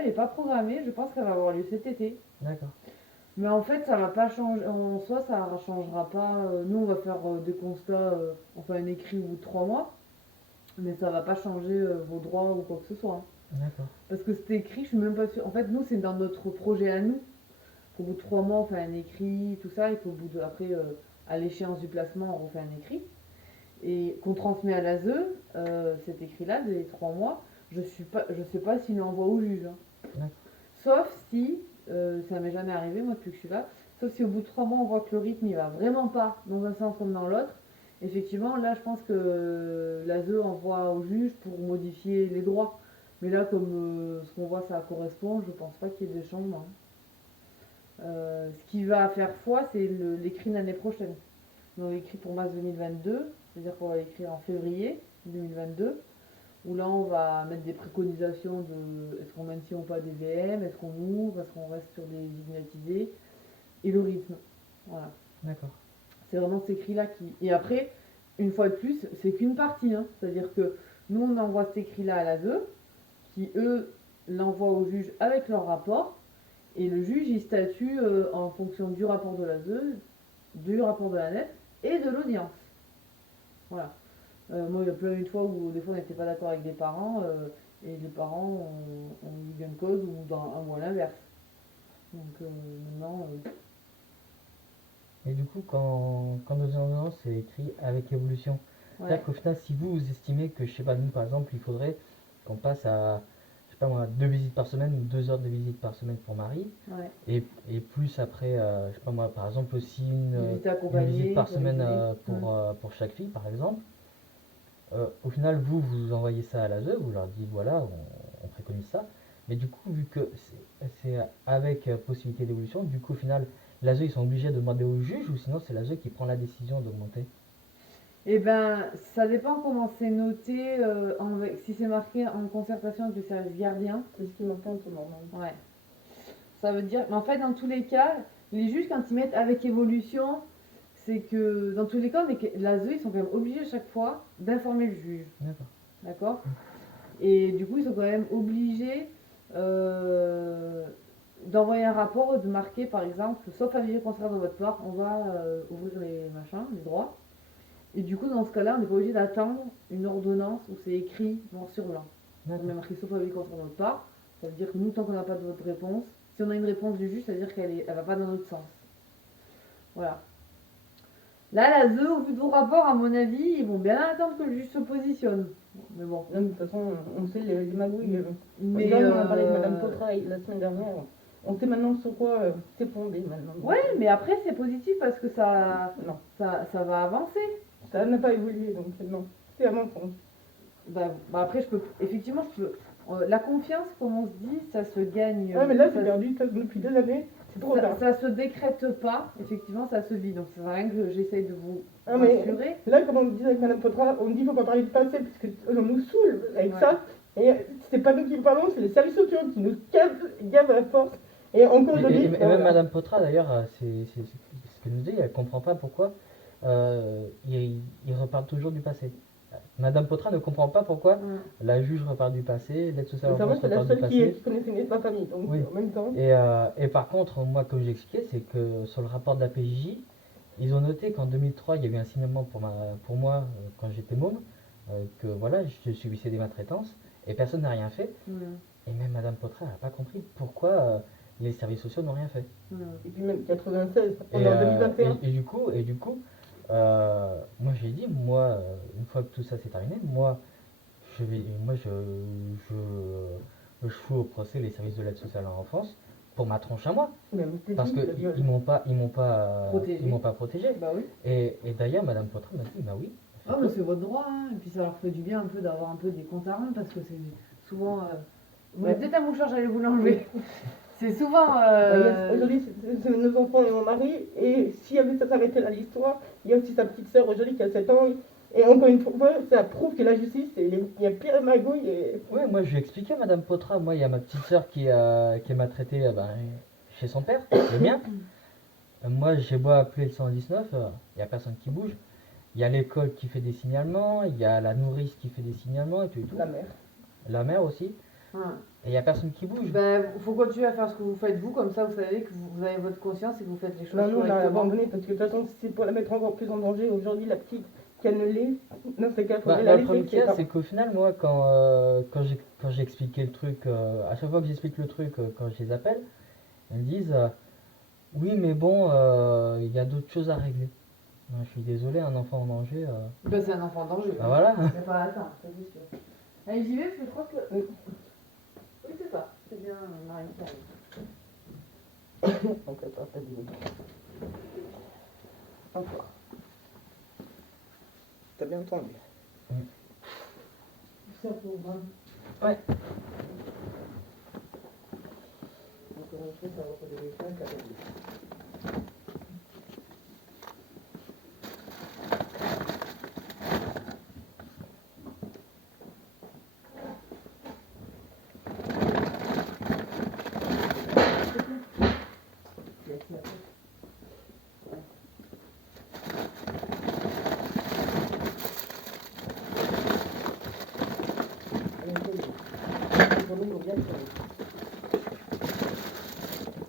elle n'est pas programmée, je pense qu'elle va avoir lieu cet été. D'accord. Mais en fait, ça va pas changer, en soi, ça ne changera pas. Nous, on va faire des constats, on fait un écrit au bout de 3 mois, mais ça va pas changer vos droits ou quoi que ce soit, hein. D'accord. Parce que cet écrit, je suis même pas sûre. En fait, nous, c'est dans notre projet à nous. Au bout de 3 mois, on fait un écrit, tout ça, et qu'au bout de, après, à l'échéance du placement, on refait un écrit. Et qu'on transmet à l'ASE, cet écrit-là, des 3 mois, je sais pas s'il l'envoie au juge, hein. D'accord. Sauf si, ça m'est jamais arrivé, moi, depuis que je suis là, sauf si au bout de 3 mois, on voit que le rythme, il va vraiment pas dans un sens comme dans l'autre. Effectivement, là, je pense que l'ASE envoie au juge pour modifier les droits. Mais là, comme ce qu'on voit, ça correspond, je pense pas qu'il y ait des changements, hein. Ce qui va faire foi, c'est l'écrit l'année prochaine. Donc l'écrit pour mars 2022, c'est-à-dire qu'on va l'écrire en février 2022, où là on va mettre des préconisations de est-ce qu'on maintient ou pas des VM, est-ce qu'on ouvre, est-ce qu'on reste sur des ignatisés, et le rythme. Voilà. D'accord. C'est vraiment cet écrit-là qui. Et après, une fois de plus, c'est qu'une partie, hein. C'est-à-dire que nous on envoie cet écrit-là à l'ASE, qui eux l'envoient au juge avec leur rapport, et le juge il statue en fonction du rapport de l'ASE, du rapport de la net et de l'audience. Voilà. Moi, il y a plein de fois où des fois on n'était pas d'accord avec des parents et les parents ont eu gain de cause ou dans un ou à l'inverse. Donc maintenant, Et du coup, quand nos ordonnances, c'est écrit avec évolution, c'est-à-dire ouais, qu'au final, si vous estimez que, je sais pas, nous par exemple, il faudrait qu'on passe à, je sais pas moi, 2 visites par semaine ou 2 heures de visite par semaine pour Marie, ouais. et plus après, je sais pas moi, par exemple aussi Visite une visite accompagnée par pour les semaine aînés. pour chaque fille, par exemple. Au final, vous envoyez ça à l'ASE, vous leur dites voilà, on préconise ça. Mais du coup, vu que c'est avec possibilité d'évolution, du coup, au final, l'ASE, ils sont obligés de demander au juge ou sinon c'est l'ASE qui prend la décision d'augmenter. Eh ben, ça dépend comment c'est noté, si c'est marqué en concertation avec le service gardien. C'est ce qui m'entend tout le monde. Ouais. Ça veut dire, mais en fait, dans tous les cas, les juges, quand ils mettent avec évolution, c'est que dans tous les cas, l'ASE, ils sont quand même obligés à chaque fois d'informer le juge. D'accord. D'accord. Et du coup, ils sont quand même obligés euh, d'envoyer un rapport, de marquer par exemple, sauf avis contraire de votre part, on va ouvrir les machins, les droits. Et du coup, dans ce cas-là, on n'est pas obligé d'attendre une ordonnance où c'est écrit noir sur blanc. On met marqué sauf avis contraire de votre part. Ça veut dire que nous, tant qu'on n'a pas de votre réponse, si on a une réponse du juge, ça veut dire elle va pas dans notre sens. Voilà. Là, la ZE, au vu de vos rapports, à mon avis, ils vont bien attendre que le juge se positionne. Mais bon. De toute façon, on sait les magouilles. Mais Déjà, on a parlé de Madame Potraille la semaine dernière. On sait maintenant sur quoi c'est fondé maintenant. Ouais, mais après, c'est positif parce que Non, ça va avancer. ça n'a pas évolué, donc non. C'est à mon fond. Bah, après, effectivement, la confiance, comme on se dit, ça se gagne. Ah, mais là, ça, c'est perdu depuis 2 années. C'est trop tard. ça se décrète pas, effectivement, ça se vit. Donc, ça sert à rien que j'essaye de vous Ah, mais rassurer. là, comme on disait avec Madame Potra, on dit qu'il ne faut pas parler de passé parce qu'on nous saoule avec Ouais. ça. Et c'est pas nous qui parlons, c'est les services sociaux qui nous gavent à force. Et encore aujourd'hui. Et même Madame Potra, d'ailleurs, c'est ce qu'elle nous dit, elle comprend pas pourquoi ils repartent toujours du passé. Madame Potra ne comprend pas pourquoi la juge repart du passé, l'aide sociale en C'est vrai, France c'est la repart du seule qui passé. connaissait ma famille, donc Oui. en même temps. Et par contre, moi, comme j'expliquais, c'est que sur le rapport de la PJJ, ils ont noté qu'en 2003, il y a eu un signalement pour moi quand j'étais môme, que voilà, je subissais des maltraitances, et personne n'a rien fait. Et même Madame Potra n'a pas compris pourquoi les services sociaux n'ont rien fait. Et puis même 96, on est en 2021. Et du coup, moi j'ai dit, une fois que tout ça s'est terminé, je fous au procès les services de l'aide sociale en France pour ma tronche à moi. Parce que ils m'ont pas protégé. Bah oui. Et d'ailleurs, Madame Potra m'a dit, bah oui. Ah, mais c'est votre droit, hein. Et puis ça leur fait du bien un peu d'avoir un peu des comptes à rendre parce que c'est souvent. Peut-être un mouchoir, j'allais vous l'enlever. C'est souvent. Aujourd'hui, c'est nos enfants et mon mari. Et si ça s'arrêtait là l'histoire, il y a aussi sa petite sœur aujourd'hui qui a 7 ans. Et encore une fois, ça prouve que la justice, il y a pire magouille. Oui, moi je lui ai expliqué à Madame Potra. Moi, il y a ma petite sœur qui m'a traité chez son père, le mien. Moi, j'ai beau appeler le 119, il n'y a personne qui bouge. Il y a l'école qui fait des signalements, il y a la nourrice qui fait des signalements et tout. La mère. La mère aussi. Et il n'y a personne qui bouge. Ben, faut continuer à faire ce que vous faites vous, comme ça vous savez que vous avez votre conscience et que vous faites les choses Non, nous, on a correctement. abandonné parce que de toute façon, c'est pour la mettre encore plus en danger. Aujourd'hui, la petite cannelée, dans ces cas, il Bah, faudrait la le problème laisser. qu'il y a, c'est qu'au final, moi, quand j'ai expliqué le truc, à chaque fois que j'explique le truc, quand je les appelle, elles me disent oui, mais bon, il y a d'autres choses à régler. Je suis désolé, un enfant en danger. Ben, c'est un enfant en danger. Bah voilà. Il n'y a pas à attendre, ça c'est sûr. Allez, j'y vais parce que je crois que. Oui, c'est ça. C'est bien, Marie qui arrive. Donc, attends, t'as dit. Encore. T'as bien entendu. Ça pour moi. Ouais. Encore une fois, ça va pas donner 5 à la vie. Allez, on peut y aller. Il faut nous bien faire.